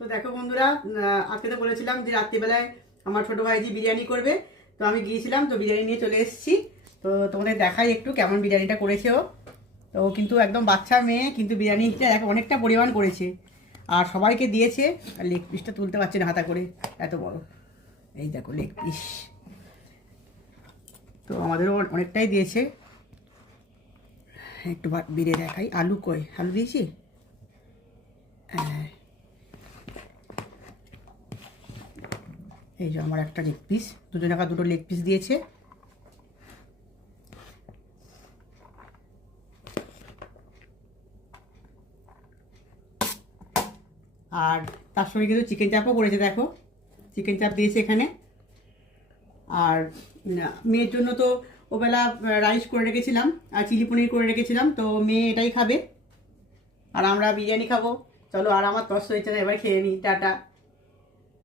তো দেখো বন্ধুরা, আজকে তো বলেছিলাম যে রাত্রিবেলায় আমার ছোটো ভাইজি বিরিয়ানি করবে। তো আমি গিয়েছিলাম, তো বিরিয়ানি নিয়ে চলে এসেছি। তো তোমাদের দেখাই একটু কেমন বিরিয়ানিটা করেছে ও। তো ও কিন্তু একদম বাচ্চা মেয়ে, কিন্তু বিরিয়ানিটা অনেকটা পরিমাণ করেছে আর সবাইকে দিয়েছে। আর লেগ পিসটা তুলতে পারছে না হাতা করে, এত বড়। এই দেখো লেগ পিস, তো আমাদেরও অনেকটাই দিয়েছে। একটু বেড়ে দেখাই, আলু কই, আলু দিয়েছি। হ্যাঁ, এই যে আমার একটা লেগ পিস, দুটো লেগ পিস দিয়েছে। আর তার সঙ্গে কিন্তু চিকেন চাপও করেছে, দেখো চিকেন চাপ দিয়েছে এখানে। আর মেয়ের জন্য তো ওবেলা রাইস করে রেখেছিলাম আর চিলি পনির করে রেখেছিলাম, তো মেয়ে এটাই খাবে আর আমরা বিরিয়ানি খাবো। চলো, আর আমার তস হয়েছে না, এবার খেয়ে নিই, টাটা।